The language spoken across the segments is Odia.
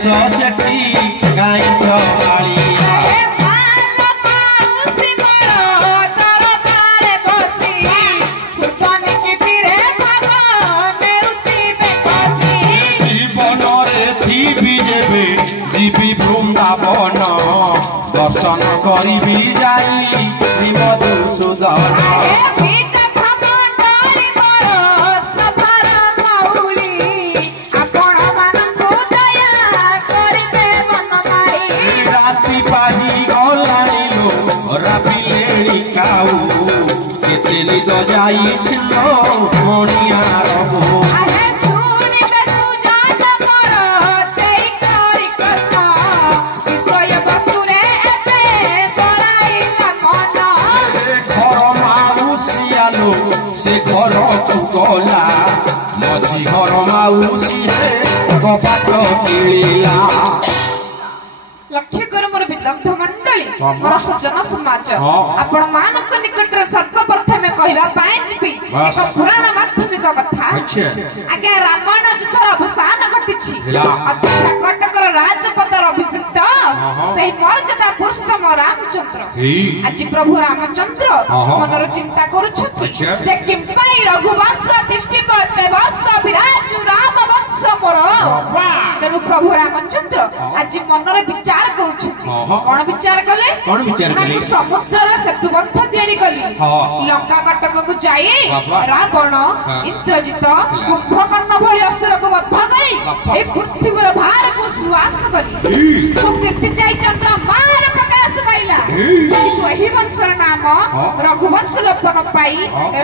सेठी गाइछ आलिया जीवन रे थी जेबे जीवी वृंदावन दर्शन करी जाई मधुसूदन तो जाई छिलो मोनिया रबो अरे सुनी बे सुजान मोर तेई करी करता विषय वस्तु रे एते पळाइला मन घर माउसियालो से घर तू गला मझी घर माउसी रे कपाट किळिला लक्ष्य कर मोर विदग्ध मंडली मोर सज्जन समाज आपण मानक निकट रे सर्वप्रथम कहबा पाए जिबी एक पुराण माध्यमिक कथा आगे रामायण युद्धर अवसान घटिछि अयोध्या कटकर राजपदर अभिषिक्त सेही मर्यादा पुरुषोत्तम रामचंद्र आज प्रभु रामचंद्र मनर चिंता करूछथि जे किंपाई रघुवंश तिष्ठिप देवस्व विराज राम वंश मोर तेणु प्रभु रामचंद्र आज मनर विचार करूछथि कोन विचार कले समुद्र सेतुबंध तैयारी कली लंका कटक को जाई रावण इंद्रजित कुंभकर्ण भली असुर को वध करी ए पृथ्वीर भार को सुवास करी तो कीर्ति जाई चंद्र मार प्रकाश पाइला किंतु एही वंशर नाम रघुवंश लोपन पाई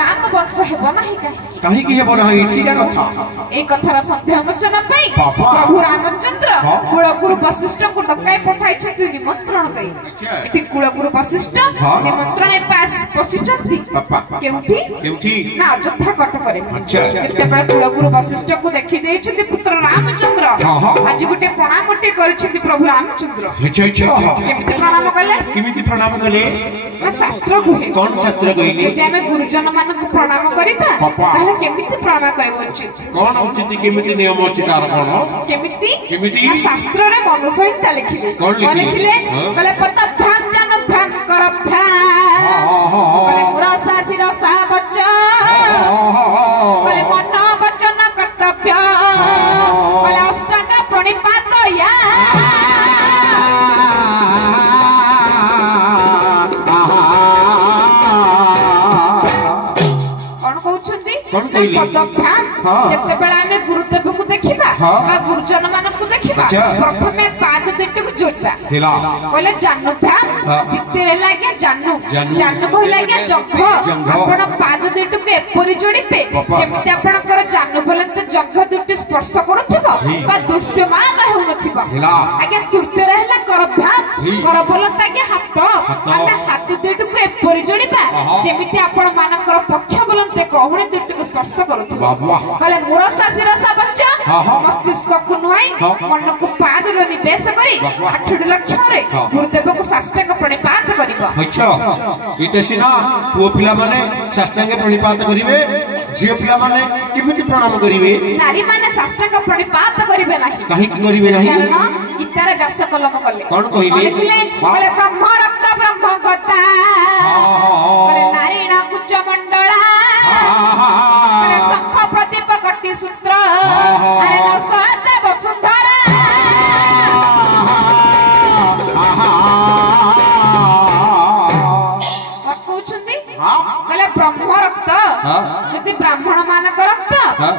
राम वंश हेबो नाही काहे की हेबो नाही ठीक कथा ए कथार सत्य मोचन पाई प्रभु रामचंद्र कुलगुरु वशिष्ठ को डकाई पठाई छथि निमंत्रण देई एठी कुलगुरु वशिष्ठ निमंत्रण पास पहुंचछथि केउठी ना अयोध्या कटकरे जेतेबेले कुलगुरु वशिष्ठ को देखि देछथि पुत्र रामचंद्र आज गुटे प्रणामटी करछथि प्रभु रामचंद्र केमिति प्रणाम कले शास्त्र कहे कोन शास्त्र कहि यदि हमें गुरुजन मान को प्रणाम करिबा ताले केमिति प्रणाम करबो उचित कोन उचित केमिति नियम अछि तार कोन केमिति शास्त्र रे मनुष्य हिता लिखिले कोन लिखिले कले पता भ्राम जन भ्राम कर भ्राम कले पुरा सासिर सा बच्चा कले मन वचन कर्तव्य कले अष्टांग प्रणिपात या जेतेबेला हमें गुरुदेव को देखिबा बा गुरुजन मान को देखिबा प्रथमे पाद दुइट को जोड़बा कहले जानू भ्राम जितेरे लागे जानू को लागे जंघ आपण पाद दुइट को एपरि जोड़िबे जेमिति आपणकर जानू बोलंत जंघ दुइट स्पर्श करूथिबो बा दृश्यमान हेउनथिबो आगे तृतीय रहला कर भ्राम कर बोलंत आगे हाथ दुइट को एपरि जोड़िबा जेमिति आपण मानकर पक्ष बोलंत कहणे दुइट को स्पर्श करूथिबो कहले मोर सासी रसा बच्चा मस्तिष्क को नुआई मन को पाद निवेश करी 8 लक्षण रे गुरुदेव को साष्टांग प्रणिपात करिवो अच्छा इते सिना पुओ पिला माने साष्टांग प्रणिपात करिवे झियो पिला माने किमिति प्रणाम करिवे नारी माने साष्टांग प्रणिपात करिवे नाही काहे की करिवे नाही कारण गीतारे व्यास कलम कले कोन कहिबे कहले ब्रह्म रक्त ब्रह्म गता कहले नारी ना कुच मंडला कहले संख प्रदीप गट्टी सूत्र अरे न सदा वसुंधरा कहउछंती कहले ब्रह्म रक्त यदि ब्राह्मण मानक रक्त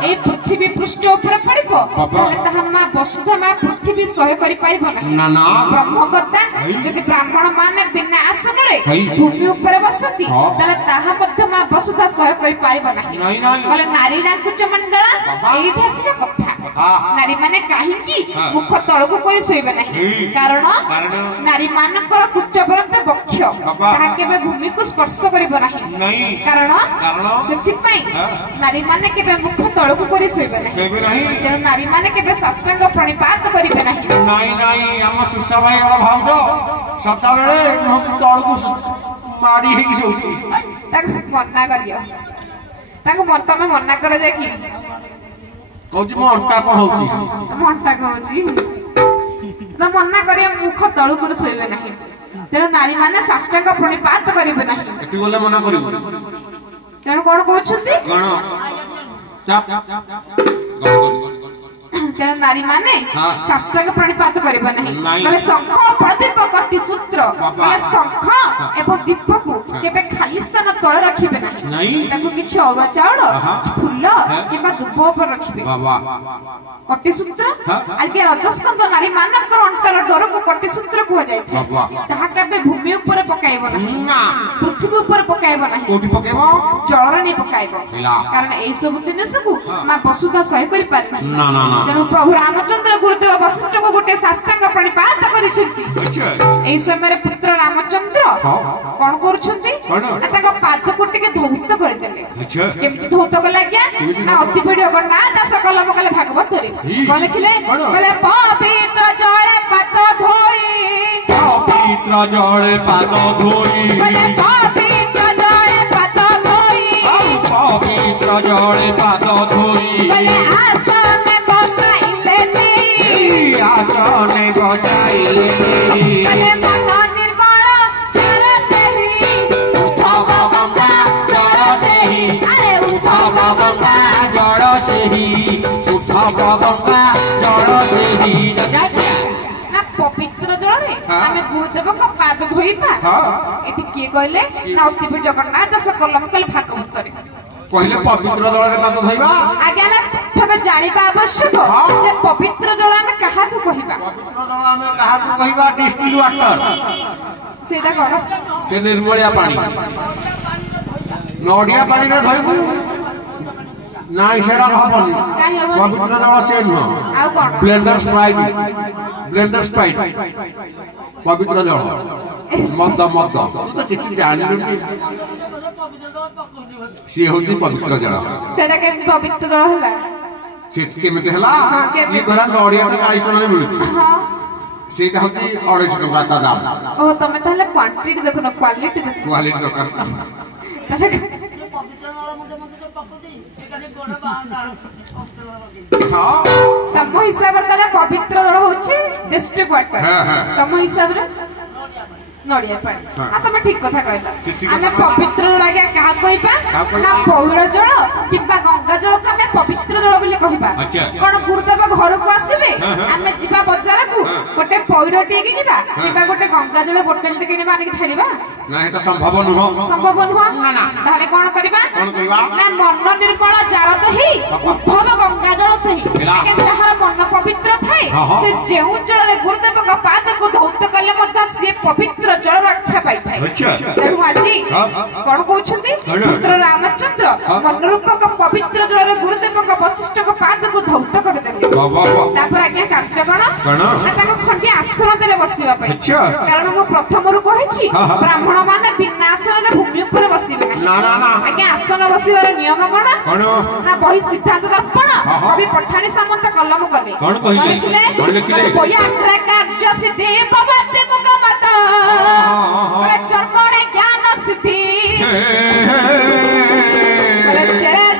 ए पृथ्वी पृष्ठ ऊपर पड़िबो कहले ताहा मा वसुधा मा पृथ्वी सह करि पाइबो ना ना ब्रह्म गता यदि ब्राह्मण माने बिना आसन रे भूमि ऊपर बसती तले ताहा मध्य मा वसुधा सह करि पाइबो ना कहले नारी ना कुच मंडला एठी आसीना कथा नारी माने काहे की मुख तळको करि सोइबे नाही कारण नारी मानकर कुच परंत बक्ष ताहा केबे भूमि को स्पर्श करिबो नाही कारण सेति पई नारी माने केबे मुख तळको करि सोइबे नाही तेनु नारी माने केबे साष्टांग प्रणिपात करिबे नाही हम सुसा भाई और भाउज सप्ताह बेले मुख तळको माडी हेकी सोउची ताको मन्ना करियो ताको मन तमे मन्ना करे जे की कहूची मो अंटा को होची मो अंटा को होची ତ ମନା କରିବା ମୁଖ ତଳକୁ ଶୋଇବେ ନାହିଁ ତେଣୁ ନାରୀ ମାନେ ସାଷ୍ଟାଙ୍ଗ ପ୍रणिपात କରିବେ ନାହିଁ ଏଠି ଗଲେ ମନା କରିବୁ ତେଣୁ କଣ କହୁଛନ୍ତି କଣ ତେଣୁ ନାରୀ ମାନେ ସାଷ୍ଟାଙ୍ଗ ପ୍रणिपात କରିବେ ନାହିଁ ମାନେ ଶଙ୍ଖ ପ୍ରଦୀପ କଟି ସୂତ୍ର ମାନେ ଶଙ୍ଖ ଏବଂ ଦୀପକୁ କେବେ ଖାଲି ସ୍ଥାନ ତଳେ ରଖିବେ ନାହିଁ ତାକୁ କିଛି ଅରୁଆ ଚାଉଳ ଫୁଲ କିମ୍ବା ଦୁବ ଉପରେ ରଖିବେ କଟି ସୂତ୍ର ଆଜ୍ଞା ରଜସ୍କନ୍ଧ ନାରୀ ମାନଙ୍କର ଅଣ୍ଟାର ଡରକୁ କଟି ସୂତ୍ର କୁହାଯାଇଥାଏ ତାହା କେବେ ଭୂମି ଉପରେ ପକାଇବ ନାହିଁ ପୃଥିବୀ ଉପରେ ପକାଇବ ନାହିଁ କୋଉଠି ପକେଇବ ଜଳରେ ନେଇ ପକାଇବ କାରଣ ଏଇ ସବୁ ଜିନିଷକୁ ମା ବସୁଧା ସହ୍ୟ କରିପାରେ ନାହିଁ ତେଣୁ ପ୍ରଭୁ ରାମଚନ୍ଦ୍ର ଗୁରୁଦେବ ବଶିଷ୍ଠଙ୍କୁ ଗୋଟେ ସାଷ୍ଟାଙ୍ଗ ପ୍रणिपात କରିଛନ୍ତି ଏଇ ସମୟରେ ପୁତ୍ର ରାମଚନ୍ଦ୍ର କଣ କରୁଛନ୍ତି ତାଙ୍କ ପାଦକୁ ଟିକେ ଧୌତ କରିଦେଲେ କେମିତି ଧୌତ କଲେ ଆଜ୍ଞା ନା ଅତି ଭିଡିଓ ନା ଦାସ କଲମ କଲେ ଭାଗବତରେ କହିଲେ ପବିତ୍ର ଜଳେ ପାଦ ଧୋଇ ପବିତ୍ର ଜଳେ ପାଦ ଧୋଇ ପବିତ୍ର ଜଳେ ପାଦ ଧୋଇ ପବିତ୍ର ଜଳେ ପାଦ ଧୋଇ ଆସନେ ବସାଇଲେନି ଆସନେ ବସାଇଲେନି ମନ ନିର୍ମଳ ଜଳ ସେହି ଉଦ୍ଧବ ଗଙ୍ଗା ଜଳ ସେହି ଆରେ ଉଦ୍ଧବ ଗଙ୍ଗା ଜଳ ସେହି ଉଦ୍ଧବ ଗଙ୍ଗା ଜଳ ସେହି ନା ପବିତ୍ର ଜଳରେ ଆମେ ଗୁରୁଦେବଙ୍କ ପାଦ ଧୋଇବା ଏଠି କିଏ କହିଲେ ନା ଅତି ଭିଡ ଜଗନ୍ନାଥ ଦାସ କଲମ କଲେ ଭାଗବତରେ କହିଲେ ପବିତ୍ର ଜଳରେ ପାଦ ଧୋଇବା ଆଜ୍ଞା ଆମେ ପ୍ରଥମେ ଜାଣିବା ଆବଶ୍ୟକ ଯେ ପବିତ୍ର ଜଳ ଆମେ କାହାକୁ କହିବା ପବିତ୍ର ଜଳ ଆମେ କାହାକୁ କହିବା ଡିଷ୍ଟିଲ୍ ୱାଟର ସେଇଟା କଣ ସେ ନିର୍ମଳିଆ ପାଣି ନଡ଼ିଆ ପାଣିରେ ଧୋଇବୁ ନାଇଁ ସେରା ହବନି କାହିଁ ହବନି ପବିତ୍ର ଜଳ ସେ ନୁହଁ ଆଉ କଣ ବ୍ଲେଣ୍ଡର ସ୍ପ୍ରାଇଟ୍ ପବିତ୍ର ଜଳ ମଦ ମଦ ତୁ ତ କିଛି ଜାଣିଲୁନି ସିଏ ହଉଛି ପବିତ୍ର ଜଳ ସେଇଟା କେମିତି ପବିତ୍ର ଜଳ ହେଲା ସେ କେମିତି ହେଲା ଇଏ କହିଲା ନଡ଼ିଆ ଟା 40 ଟଙ୍କାରେ ମିଳୁଛି ସେଇଟା ହଉଛି 250 ଟଙ୍କା ତା ଦାମ ଓ ତମେ ତାହେଲେ କ୍ୱାଣ୍ଟିଟି ଦେଖୁନ କ୍ୱାଲିଟି ଦେଖୁନ କ୍ୱାଲିଟି ଦରକାର ତମ ହିସାବରେ ତାହେଲେ ପବିତ୍ର ଜଳ ହଉଛି ଡିଷ୍ଟ୍ରିକ୍ଟ ୱାଟର ତମ ହିସାବରେ ନଡ଼ିଆ ପାଣି ତମେ ଠିକ କଥା କହିଲ ଆମେ ପବିତ୍ର ଜଳ ଆଜ୍ଞା କାହାକୁ କହିବା ନା ପୌଳ ଜଳ କିମ୍ବା ଗଙ୍ଗା ଜଳକୁ ଆମେ ପବିତ୍ର ଜଳ ବୋଲି କହିବା କଣ ଗୁରୁଦେବ ଘରକୁ ଆସିବେ ଆମେ ଯିବା ବଜାରକୁ ଗୋଟେ ପୌଳଟିଏ କିଣିବା କିମ୍ବା ଗୋଟେ ଗଙ୍ଗା ଜଳ ବୋଟଲଟେ କିଣିବା ଆଣିକି ଢାଳିବା ନା ଏଟା ସମ୍ଭବ ନୁହଁ ତାହେଲେ କଣ କରିବା ନା ମନ ନିର୍ମଳ ଯାର ଦେହି ଉଦ୍ଧବ ଗଙ୍ଗା ଜଳ ସେହି ଯାହାର ମନ ପବିତ୍ର ଥାଏ ସେ ଯେଉଁ ଜଳରେ ଗୁରୁଦେବଙ୍କ ପାଦକୁ ଧୌତ କଲେ ମଧ୍ୟ ସିଏ ପବିତ୍ର ଜଳ ରକ୍ଷା ପାଇଥାଏ ତେଣୁ ଆଜି କଣ କହୁଛନ୍ତି ପୁତ୍ର ରାମଚନ୍ଦ୍ର ମନରୂପକ ପବିତ୍ର ଜଳରେ ଗୁରୁଦେବଙ୍କ ବଶିଷ୍ଠଙ୍କ ପାଦକୁ ଧୌତ କରିଦେଲେ ତାପରେ ଆଜ୍ଞା କାର୍ଯ୍ୟ କଣ ତାଙ୍କ ଖଣ୍ଡି ଆସନ ଦେଲେ ବସିବା ପାଇଁ କାରଣ ମୁଁ ପ୍ରଥମରୁ କହିଛି ବ୍ରାହ୍ମଣ ମାନେ ବିନା ଆସନରେ ଭୂମି ଉପରେ ବସିବେ ଆଜ୍ଞା ଆସନ ବସିବାର ନିୟମ କଣ ନା ବହି ସିଦ୍ଧାନ୍ତ ଦର୍ପଣ କବି ପଠାଣି ସାମନ୍ତ କଲମ କଲେ କାର୍ଯ୍ୟ ସିଦ୍ଧି ପବତି ମୁଗ ମତ ଚର୍ମଣେ ଜ୍ଞାନ ସିଦ୍ଧି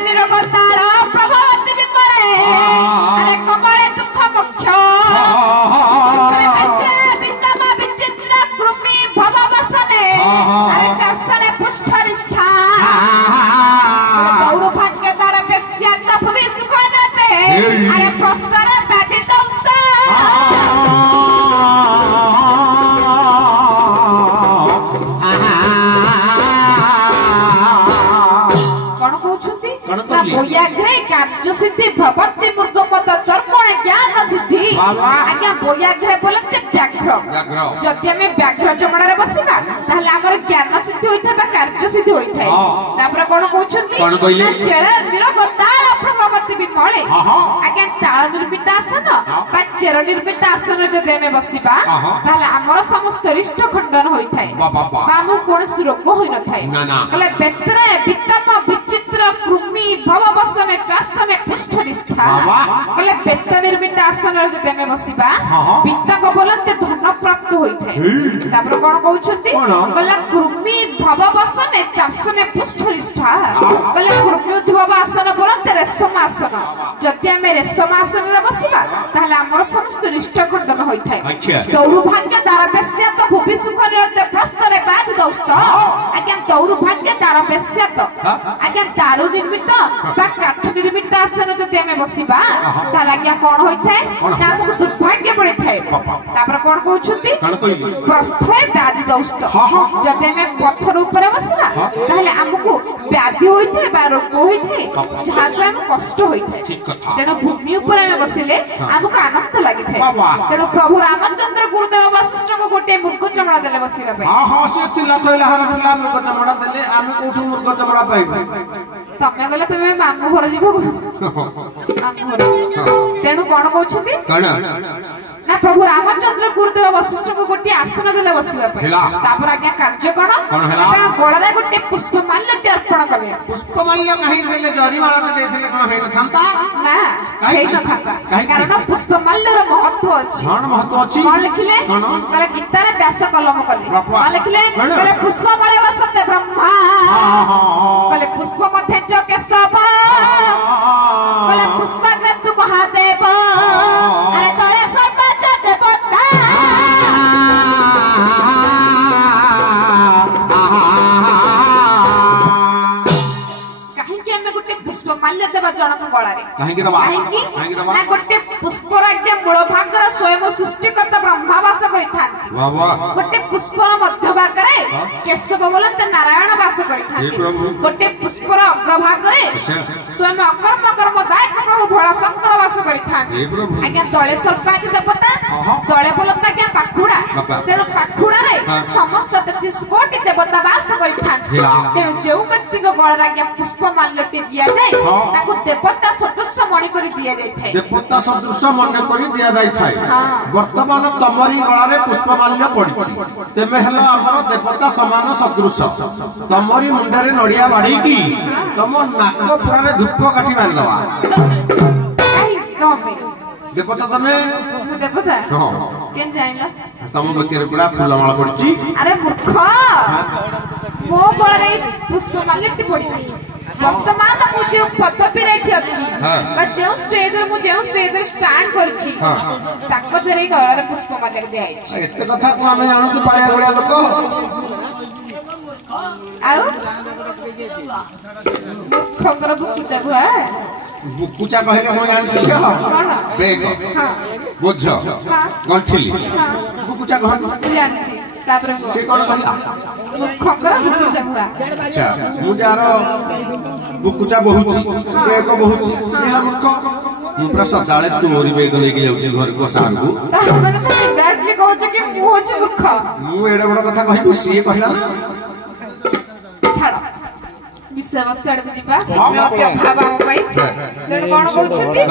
ନିରୋଗ ତାଳ ପ୍ରଭତି ବିମଳେ କମଳେ ଦୁଃଖ ମୋକ୍ଷ ବିତ୍ତମ ବିଚିତ୍ର କୃମି ଭବ ବସନେ ଚାଷନେ ପୁଷ୍ଠରିଷ୍ଠା ଦୌର୍ଭାଗ୍ୟ ଦ୍ୱାରା ବେଶ୍ୟା ଭୂମି ସୁଖ ନତେ ପ୍ରସ୍ତର ବ୍ୟାଧି ଦୌତ କାର୍ଯ୍ୟ ସିଦ୍ଧି ଭବତି ମୃଗ ମତ ଚର୍ମଣେ ଜ୍ଞାନ ସିଦ୍ଧି ଆଜ୍ଞା ବୈୟାଘ୍ରେ ବୋଲନ୍ତି ବ୍ୟାଘ୍ର ଯଦି ଆମେ ବ୍ୟାଘ୍ର ଚମଡ଼ାରେ ବସିବା ତାହେଲେ ଆମର ଜ୍ଞାନ ସିଦ୍ଧି ହୋଇଥାଏ ବା କାର୍ଯ୍ୟ ସିଦ୍ଧି ହୋଇଥାଏ ତାପରେ କଣ କହୁଛନ୍ତି ଚେଳ ନିରୋଗ ତାଳ ପ୍ରଭାବତୀ ବିମଳେ ଆଜ୍ଞା ତାଳ ନିର୍ମିତ ଆସନ ବା ଚେର ନିର୍ମିତ ଆସନରେ ଯଦି ଆମେ ବସିବା ତାହେଲେ ଆମର ସମସ୍ତ ରିଷ୍ଟ ଖଣ୍ଡନ ହୋଇଥାଏ ବା ଆମକୁ କୌଣସି ରୋଗ ହୋଇନଥାଏ କହିଲେ ବେତରେ ବିତ୍ତମ ବିଚିତ୍ର କୃମି ଭବ ବସନେ ଚାଷନେ ପୃଷ୍ଠନିଷ୍ଠା କହିଲେ ବେତ ନିର୍ମିତ ଆସନରେ ଯଦି ଆମେ ବସିବା ପିତାଙ୍କ ବୋଲନ୍ତି ଧନ ପ୍ରାପ୍ତ ହୋଇଥାଏ ତାପରେ କଣ କହୁଛନ୍ତି କହିଲା କୃମି ଭବ ବସନେ ଚାଷନେ ପୃଷ୍ଠନିଷ୍ଠା କହିଲେ କୃମି ଉଦ୍ଭବ ଆସନ ବୋଲନ୍ତି ରେଶମ ଆସନ ଯଦି ଆମେ ରେଶମ ଆସନରେ ବସିବା ତାହେଲେ ଆମର ସମସ୍ତ ରିଷ୍ଟ ଖଣ୍ଡନ ହୋଇଥାଏ। ଆଚ୍ଛା। ଦୌର୍ଭାଗ୍ୟ ଦ୍ୱାରା ବେଶ୍ୟାତ ଭୂମି ସୁଖ ନିରତେ ପ୍ରସ୍ତରେ ବାଦ ଦୌସ୍ତ ଆଜ୍ଞା ଦୌର୍ଭାଗ୍ୟ ଦ୍ୱାରା ବେଶ୍ୟାତ ଆଜ୍ଞା ଦାରୁ ନିର୍ମିତ ବା କାଠ ନିର୍ମିତ ଆସନ ଯଦି ଆମେ ବସିବା ତାହେଲେ ଆଜ୍ଞା କଣ ହୋଇଥାଏ ନା ଆମକୁ ଦୁର୍ଭାଗ୍ୟ ପଡିଥାଏ। ତାପରେ କଣ କହୁଛନ୍ତି ପ୍ରସ୍ଥରେ ବ୍ୟାଧି ଦୌସ୍ତ ଯଦି ଆମେ ପଥର ଉପରେ ବସିବା ତାହେଲେ ଆମକୁ ବ୍ୟାଧି ହୋଇଥାଏ ବା ରୋଗ ହୋଇଥାଏ ଯାହାକୁ ଆମେ କଷ୍ଟ ହୋଇଥାଏ। ତେଣୁ ଭୂମି ଉପରେ ଆମେ ବସିଲେ ଆମକୁ ଆନନ୍ଦ ଲାଗିଥାଏ। ତେଣୁ ପ୍ରଭୁ ରାମଚନ୍ଦ୍ର ଗୁରୁଦେବ ବଶିଷ୍ଠଙ୍କୁ ଗୋଟିଏ ମୃଗ ଚମଡ଼ା ଦେଲେ ବସିବା ପାଇଁ। ମୃଗ ଚମଡ଼ା ଦେଲେ ଆମେ କୋଉଠୁ ମୃଗ ଚମଡ଼ା ପାଇବୁ? ତମେ ଗଲେ ତମେ ମାମୁଁ ଘର ଯିବ ମାମୁଁ ଘର। ତେଣୁ କଣ କହୁଛନ୍ତି ନା ପ୍ରଭୁ ରାମଚନ୍ଦ୍ର ଗୁରୁଦେବ ବଶିଷ୍ଠଙ୍କୁ ଗୋଟିଏ ଆସନ ଦେଲେ ବସିବା ପାଇଁ। ତାପରେ ଆଜ୍ଞା କାର୍ଯ୍ୟ କଣ ଗଳାରେ ଗୋଟିଏ ପୁଷ୍ପମାଲ୍ୟଟି ଅର୍ପଣ କଲେ। ପୁଷ୍ପମାଲ୍ୟ କାହିଁକି ଦେଲେ? ଜରିମାଳାଟେ ଦେଇଥିଲେ କଣ ହେଇନଥାନ୍ତା? ନା ହେଇନଥାନ୍ତା କାରଣ ପୁଷ୍ପମାଲ୍ୟର ମହତ୍ଵ ଅଛି। କଣ ମହତ୍ଵ ଅଛି? କଣ ଲେଖିଲେ? କହିଲେ ଗୀତାରେ ବ୍ୟାସ କଲମ କଲେ। କଣ ଲେଖିଲେ? କହିଲେ ପୁଷ୍ପମଳେ ବସତେ ବ୍ରହ୍ମା କହିଲେ ପୁଷ୍ପ ମଧ୍ୟ च କେଶବ କହିଲେ ପୁଷ୍ପାଗ୍ରତୁ ମହାଦେବ ଆରେ ତଳେ ସର୍ବୋଚ୍ଚ ଦେବତା। କାହିଁକି ଆମେ ଗୋଟେ ପୁଷ୍ପମାଲ୍ୟ ଦେବା ଜଣଙ୍କ ଗଳାରେ? କାହିଁକି ନା ଗୋଟେ ପୁଷ୍ପର ଆଜ୍ଞା ମୂଳ ଭାଗର ସ୍ୱୟଂ ସୃଷ୍ଟିକର୍ତ୍ତା ବ୍ରହ୍ମା ବାସ କରିଥାନ୍ତି। ଗୋଟେ ପୁଷ୍ପର ମଧ୍ୟ ଭାଗରେ କେଶବ ବୋଲନ୍ତେ ନାରାୟଣ ବାସ କରିଥାନ୍ତି। ଗୋଟେ ପୁଷ୍ପର ଅଗ୍ରଭାଗରେ ସ୍ୱୟଂ ଅକର୍ମ କର୍ମ ଦାୟକ ପ୍ରଭୁ ଭୋଳା ଶଙ୍କର ବାସ କରିଥାନ୍ତି। ଆଜ୍ଞା ତଳେ ସର୍ପାଞ୍ଚ ଦେବତା ତଳେ ବୋଲନ୍ତେ ଆଜ୍ଞା ପାଖୁଡା। ତେଣୁ ପାଖୁଡାରେ ସମସ୍ତ 33 କୋଟି ଦେବତା ବାସ କରିଥାନ୍ତି। ତେଣୁ ଯେଉଁ ବ୍ୟକ୍ତିଙ୍କ ଗଳାରେ ଆଜ୍ଞା ପୁଷ୍ପମାଲ୍ୟଟି ଦିଆଯାଏ ତାକୁ ଦେବତା ସଦୃଶ ମଣି କରି ଦିଆଯାଇଥାଏ। ଦେବତା ସଦୃଶ ମନେ କରି ଦିଆଯାଇଥାଏ। ବର୍ତ୍ତମାନ ତମରି ଗଳାରେ ପୁଷ୍ପମାଲ୍ୟ ପଡିଛି, ତେମେ ହେଲ ଆମର ଦେବତା ସମାନ ସଦୃଶ। ତମରି ମୁଣ୍ଡରେ ନଡିଆ ବାଡେଇକି ତମ ନାକ ପୁରାରେ ଧୂପ କାଠି ମାରିଦବା। ଦେବତା ତମେ? ଦେବତା କେମିତି ଜାଣିଲ? ତମ ବେକରେ ପୁରା ଫୁଲମାଳ ପଡିଛି। ଆରେ ମୂର୍ଖ, ମୋ ଗଳାରେ ପୁଷ୍ପମାଲ୍ୟଟି ପଡିନାହିଁ। ବର୍ତ୍ତମାନ ମୁଁ ଯେଉଁ ପଦବୀରେ ଏଠି ଅଛି ବା ଯେଉଁ ଷ୍ଟେଜରେ ମୁଁ ଯେଉଁ ଷ୍ଟେଜରେ ଷ୍ଟାଣ୍ଡ କରିଛି ତାଙ୍କ ଦେହରେ ଗଳାରେ ପୁଷ୍ପମାଲ୍ୟ ଦିଆଯାଇଛି। ଏତେ କଥା କଣ ଆମେ ଜାଣୁଛୁ ପାଳିଆ ଭଳିଆ ଲୋକ? ଆଉ ମୂର୍ଖଙ୍କର ବୁକୁଚା ଭୁଆ। ବୁକୁଚା କହିଲେ ମୁଁ ଜାଣିଛି ବେଗ ବୋଝ ଗଣ୍ଠିଲି ବୁକୁଚା କହନ୍ତି ଜାଣିଛି। ତାପରେ ସେ କଣ କହିଲା? ମୂର୍ଖଙ୍କର ବୁକୁଚା ଭୁଆ। ଆଚ୍ଛା, ମୁଁ ଯାହାର ବୁକୁଚା ବହୁଛି ବେଗ ବହୁଛି ସେ ହେଲା ମୂର୍ଖ। ମୁଁ ପୁରା ସଦାବେଳେ ତୋରି ବେଗ ନେଇକି ଯାଉଛି ଘରକୁ ବସାକୁ। କହୁଛ କି ମୁଁ ହଉଛି ମୂର୍ଖ? ମୁଁ ଏଡେ ବଡ କଥା କହିବି, ସିଏ କହିଲା ନା। ଛାଡ ବିଷୟବସ୍ତୁ ଆଡକୁ ଯିବା। ସମୟ ଅଭାବ ଆମ ପାଇଁ। ତେଣୁ କଣ କରୁଛନ୍ତି?